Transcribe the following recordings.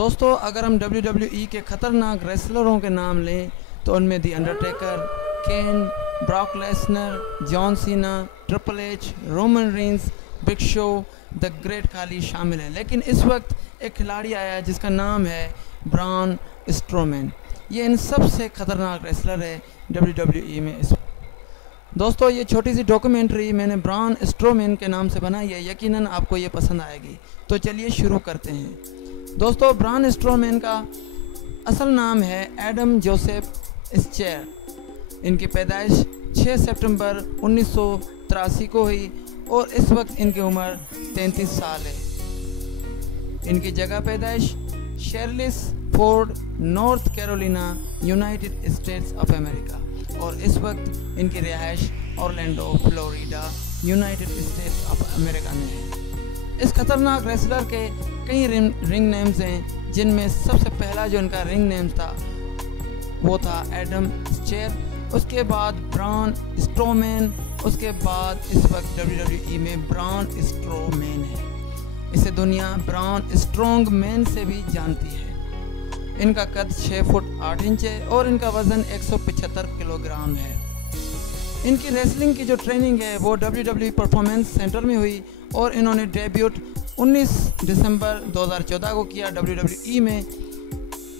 दोस्तों अगर हम WWE के ख़तरनाक रेसलरों के नाम लें तो उनमें the Undertaker, Kane, Brock Lesnar, John Cena, Triple H, Roman Reigns, Big Show, the Great Khali शामिल हैं। लेकिन इस वक्त एक खिलाड़ी आया है जिसका नाम है ब्रॉन स्ट्रोमैन। ये इन सबसे ख़तरनाक रेसलर है WWE में इस दोस्तों ये छोटी सी डॉक्यूमेंट्री मैंने ब्रॉन स्ट्रोमैन के नाम से बनाई है, यकीनन आपको ये पसंद आएगी। तो चलिए शुरू करते हैं। दोस्तों ब्रॉन स्ट्रोमैन का असल नाम है एडम जोसेफ स्चेयर। इनकी पैदाइश 6 सितंबर 1983 को हुई और इस वक्त इनकी उम्र 33 साल है। इनकी जगह पैदाइश Sherrills Ford, North Carolina, United States of America और इस वक्त इनकी रिहाइश Orlando, Florida, United States of America में है। इस खतरनाक रेसलर के कई रिंग नेम्स हैं, जिनमें सबसे पहला जो इनका रिंग नेम था वो था एडम स्चेयर, उसके बाद ब्रॉन स्ट्रोमैन, उसके बाद इस वक्त WWE में ब्रॉन स्ट्रोमैन है। इसे दुनिया ब्रॉन स्ट्रॉन्ग मैन से भी जानती है। इनका कद 6 फुट 8 इंच है और इनका वजन 175 किलोग्राम है। इनकी रेसलिंग की जो ट्रेनिंग है वो WWE परफॉर्मेंस सेंटर में हुई और इन्होंने डेब्यूट 19 दिसंबर 2014 को किया WWE में।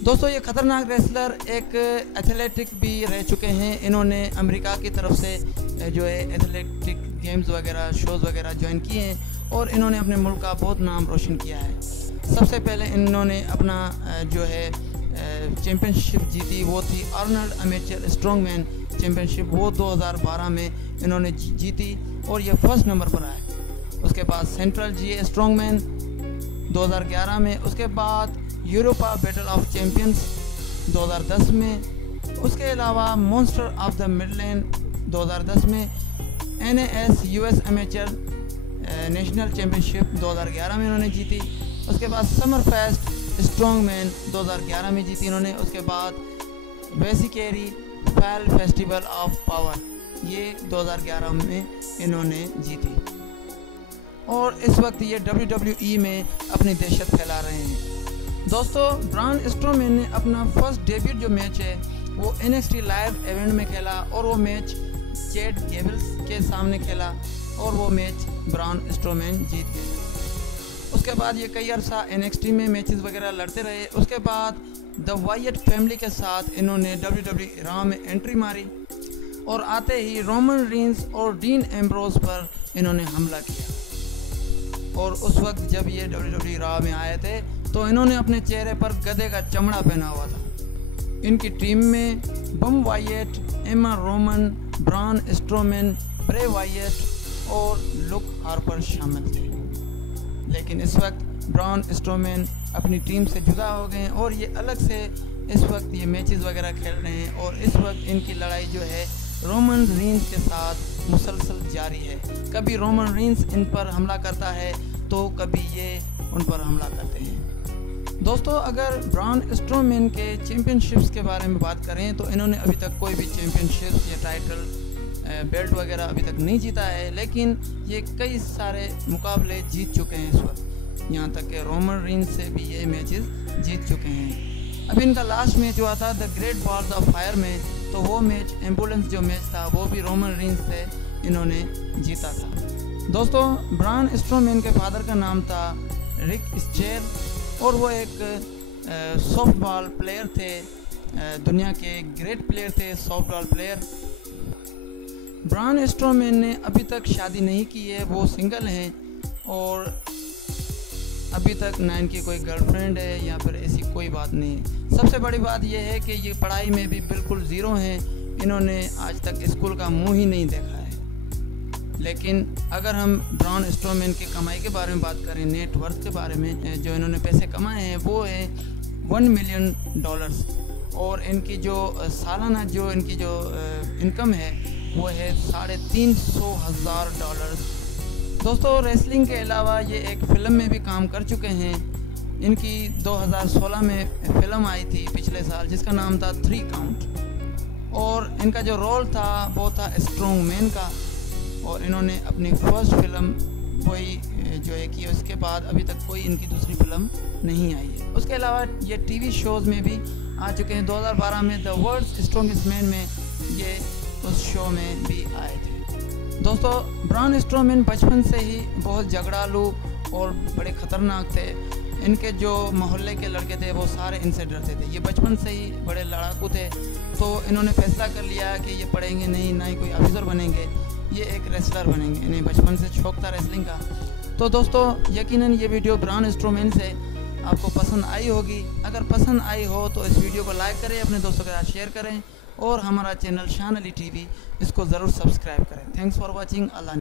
दोस्तों ये खतरनाक रेसलर एक एथलेटिक भी रह चुके हैं। इन्होंने अमेरिका की तरफ से जो है एथलेटिक गेम्स वगैरह शोज़ वगैरह ज्वाइन किए हैं और इन्होंने अपने मुल्क का बहुत नाम रोशन किया है। सबसे पहले इन्होंने अपना जो है चैम्पियनशिप जीती, वो थी आर्नल्ड अमेचर स्ट्रॉन्गमैन चैम्पियनशिप, वो 2012 में इन्होंने जीती और ये फर्स्ट नंबर पर आए। उसके बाद सेंट्रल GA स्ट्रॉन्गमैन 2011 में, उसके बाद यूरोपा बैटल ऑफ चैम्पियंस 2010 में, उसके अलावा मॉन्स्टर ऑफ द मिडलैंड 2010 में, NAS US amateur national championship 2011 में इन्होंने जीती। उसके बाद समर फेस्ट स्ट्रॉन्गमैन 2011 में जीती इन्होंने। उसके बाद वेसिकेरी फैल फेस्टिवल ऑफ पावर ये 2011 में इन्होंने जीती और इस वक्त ये WWE में अपनी दहशत फैला रहे हैं। दोस्तों ब्रॉन स्ट्रोमैन ने अपना फर्स्ट डेब्यूट जो मैच है वो NXT लाइव इवेंट में खेला और वो मैच चैड गेबल्स के सामने खेला और वो मैच ब्रॉन स्ट्रोमैन जीत गए। उसके बाद ये कई अरसा NXT में मैचेस वगैरह लड़ते रहे। उसके बाद द वाइट फैमिली के साथ इन्होंने WWE रॉ में एंट्री मारी और आते ही रोमन रेंस और डीन एम्ब्रोस पर इन्होंने हमला किया। और उस वक्त जब ये WWE रॉ में आए थे तो इन्होंने अपने चेहरे पर गधे का चमड़ा पहना हुआ था। इनकी टीम में बम वाइट, एमा Roman, Braun Strowman, Bray Wyatt और लुक हार्पर शामिल थे। लेकिन इस वक्त ब्रॉन स्ट्रोमैन अपनी टीम से जुदा हो गए और ये अलग से इस वक्त ये मैचेस वगैरह खेल रहे हैं और इस वक्त इनकी लड़ाई जो है रोमन रेंस के साथ मुसलसल जारी है। कभी रोमन रेंस इन पर हमला करता है तो कभी ये उन पर हमला करते हैं। दोस्तों अगर ब्रॉन स्ट्रोमैन के चैम्पियनशिप्स के बारे में बात करें तो इन्होंने अभी तक कोई भी चैम्पियनशिप या टाइटल बेल्ट वगैरह अभी तक नहीं जीता है, लेकिन ये कई सारे मुकाबले जीत चुके हैं इस वक्त। यहाँ तक कि रोमन रेंस से भी ये मैचेस जीत चुके हैं। अभी इनका लास्ट मैच हुआ था the great walls of fire में, तो वो मैच एम्बुलेंस जो मैच था वो भी रोमन रेंस से इन्होंने जीता था। दोस्तों ब्रॉन स्ट्रोमैन के फादर का नाम था रिक स्चेयर और वो एक सॉफ्टबॉल प्लेयर थे, दुनिया के ग्रेट प्लेयर थे सॉफ्टबॉल प्लेयर। ब्रॉन स्ट्रोमैन ने अभी तक शादी नहीं की है, वो सिंगल हैं और अभी तक ना इनकी कोई गर्लफ्रेंड है या फिर ऐसी कोई बात नहीं है। सबसे बड़ी बात यह है कि ये पढ़ाई में भी बिल्कुल ज़ीरो हैं, इन्होंने आज तक स्कूल का मुंह ही नहीं देखा है। लेकिन अगर हम ब्रॉन स्ट्रोमैन की कमाई के बारे में बात करें, नेट वर्थ के बारे में, जो इन्होंने पैसे कमाए हैं वो है $1 मिलियन और इनकी जो सालाना जो इनकी जो इनकम है वो है $350,000। दोस्तों रेसलिंग के अलावा ये एक फ़िल्म में भी काम कर चुके हैं। इनकी 2016 में फ़िल्म आई थी पिछले साल जिसका नाम था 3 काउंट और इनका जो रोल था वो था स्ट्रॉन्ग मैन का और इन्होंने अपनी फर्स्ट फिल्म वही जो है कि उसके बाद अभी तक कोई इनकी दूसरी फिल्म नहीं आई है। उसके अलावा ये टीवी शोज़ में भी आ चुके हैं। 2012 में द वर्ल्ड्स स्ट्रॉन्गेस्ट मैन में ये उस शो में भी आए थे। दोस्तों, ब्रॉन स्ट्रोमैन बचपन से ही बहुत झगड़ालू और बड़े ख़तरनाक थे। इनके जो मोहल्ले के लड़के थे वो सारे इनसे डरते थे। ये बचपन से ही बड़े लड़ाकू थे, तो इन्होंने फैसला कर लिया कि ये पढ़ेंगे नहीं, ना ही कोई ऑफिसर बनेंगे, ये एक रेसलर बनेंगे। इन्हें बचपन से शौक था रेसलिंग का। तो दोस्तों, यकीनन ये वीडियो ब्रॉन स्ट्रोमैन से आपको पसंद आई होगी। अगर पसंद आई हो तो इस वीडियो को लाइक करें, अपने दोस्तों के साथ शेयर करें और हमारा चैनल शान अली टीवी इसको ज़रूर सब्सक्राइब करें। Thanks for watching. अल्लाह।